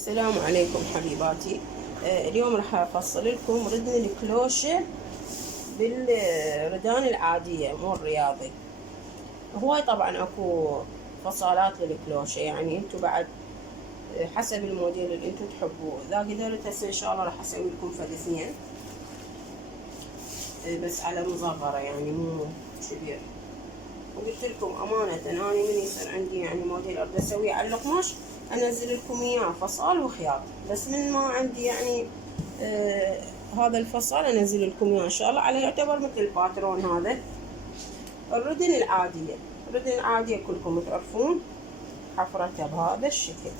السلام عليكم حبيباتي. اليوم راح افصل لكم ردن الكلوشة بالردان العادية مو الرياضي. هواي طبعا اكو فصالات للكلوشة، يعني انتو بعد حسب الموديل اللي انتو تحبوه. اذا قدرت هسه ان شاء الله راح اسوي لكم فد اثنين، بس على مصغرة يعني مو كبير. وقلت لكم امانة انا من يصير عندي يعني موديل اريد اسويه على القماش انزل لكم اياه فصال وخياط، بس من ما عندي يعني هذا الفصال انزل لكم اياه ان شاء الله على يعتبر مثل الباترون. هذا الردن العادية، الردن العادية كلكم تعرفون حفرتها بهذا الشكل.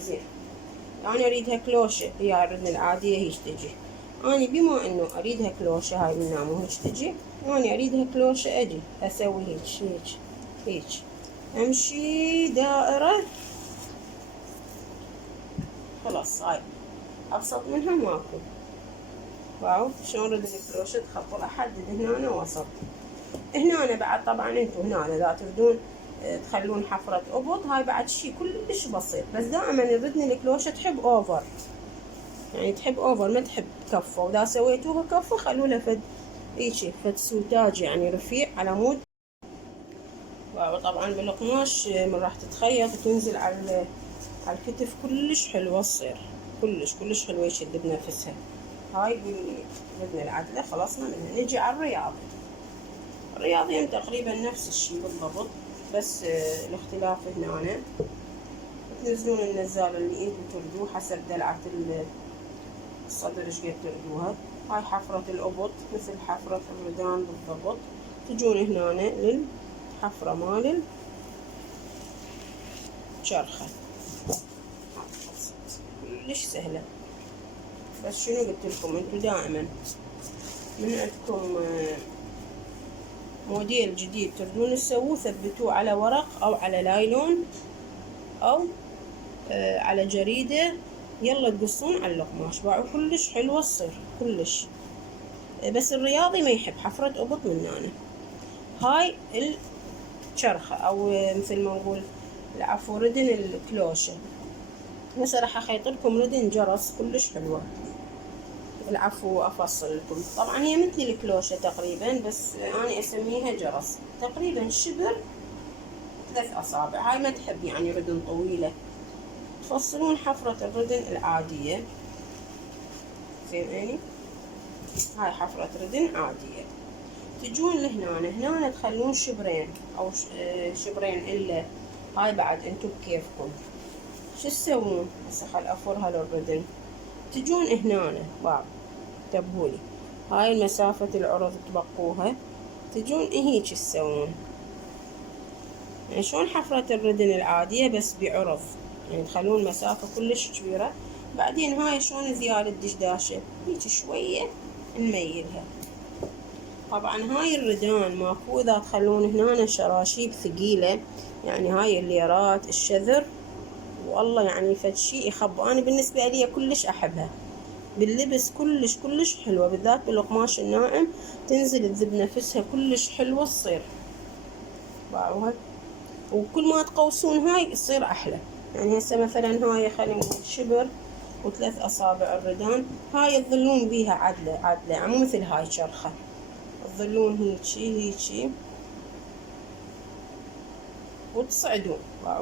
زين انا اريدها كلوشة، هي الردن العادية هيش تجي. اني بما انه اريدها كلوشة، هاي من نامو هيك تجي، اني اريدها كلوشة اجي اسوي هيك امشي دائرة. خلاص هاي ابسط منها ماكو. واو شلون ردن الكلوشة تخطط. احدد هنا وسط. هنا بعد طبعا انتو هنا اذا تردون تخلون حفرة ابط، هاي بعد شي كلش بسيط. بس دائما الردن الكلوشة تحب اوفر، يعني تحب اوفر ما تحب كفة. واذا سويتوها كفة خلوا لها فد هيجي فد سوتاج يعني رفيع على مود. وطبعا بالقماش من راح تتخيط وتنزل على الكتف كلش حلوة تصير، كلش حلوة يشد بنفسها. هاي بالردن العدلة خلصنا منها. نجي على الرياضي. الرياضيين تقريبا نفس الشي بالضبط، بس الاختلاف هنا تنزلون النزالة اللي انتو تردوه حسب دلعة الصدر ايش قد تردوها. هاي حفرة الابط مثل حفرة الردان بالضبط. تجون هنا للحفرة مال الشرخة. كلش سهلة. بس شنو قلت لكم، انتو دائما من عندكم موديل جديد تردون تسووه ثبتوه على ورق او على لايلون او على جريدة، يلا تقصون على القماش. باعوا كلش حلوة تصير كلش. بس الرياضي ما يحب حفرة ابط من هنا. هاي الشرخة او مثل ما نقول العفو ردن الكلوشة. هسه راح اخيط لكم ردن جرس كلش حلوة. العفو افصل لكم. طبعا هي مثل الكلوشة تقريبا، بس انا اسميها جرس. تقريبا شبر 3 اصابع. هاي ما تحب يعني ردن طويلة. تفصلون حفرة الردن العادية. زين يعني هاي حفرة ردن عادية. تجون لهنا تخلون شبرين او شبرين الا. هاي بعد انتو بكيفكم شو تسوون. هسه خل افرها للردن. تجون هنا بعض انتبهولي، هاي المسافة العرض تبقوها. تجون هيك تسوون يعني شلون حفرة الردن العادية بس بعرض، يعني تخلون مسافة كلش كبيرة. بعدين هاي شلون زيادة دشداشة هيك شوية نميلها. طبعا هاي الردان ماكو اذا تخلون هنا شراشيب ثقيلة، يعني هاي الليرات الشذر والله يعني فد شي يخب. انا بالنسبة لي كلش احبها باللبس، كلش حلوة، بالذات بالقماش الناعم تنزل تذب نفسها كلش حلوة تصير. باعوها. وكل ما تقوسون هاي تصير احلى. يعني هسه مثلا هاي خلينا نقول شبر و3 اصابع الردان، هاي تظلون بيها عدلة مو مثل هاي شرخة. تظلون هيجي وتصعدون.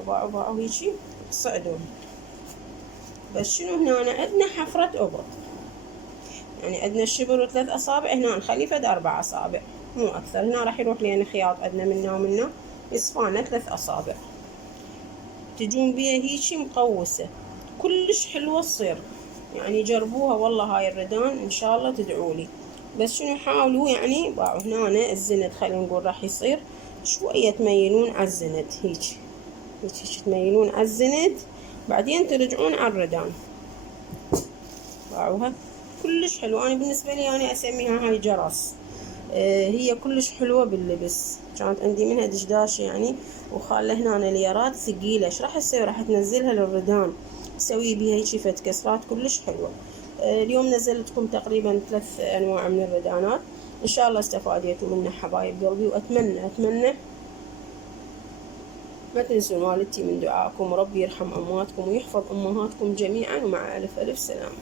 باعوا هيجي وتصعدون. بس شنو هنا عندنا حفرة ابط، يعني عندنا الشبر و3 اصابع. هنا نخلي فد 4 اصابع مو اكثر. هنا راح يروح لنا خياط عندنا منا ومنا يصفانا 3 اصابع. تجون بيها هيجي مقوسة كلش حلوة تصير. يعني جربوها والله هاي الردان ان شاء الله تدعولي. بس شنو حاولوا يعني باعوا هنا الزند خلينا نقول راح يصير شوية تميلون على الزند هيك تميلون على الزند، بعدين ترجعون على الردان. باعوها كلش حلوة. انا بالنسبة لي انا اسميها هاي جرس. هي كلش حلوة باللبس. كانت عندي منها دشداشة يعني وخالة هنا ليرات ثقيلة. ايش راح تسوي؟ راح تنزلها للردان تسوي بيها هيجي فد كسرات كلش حلوة. اليوم نزلتكم تقريبا 3 انواع من الردانات. ان شاء الله استفاديتوا منها حبايب قلبي، واتمنى ما تنسون والدتي من دعائكم، وربي يرحم أمواتكم ويحفظ أمهاتكم جميعا، ومع ألف ألف سلام.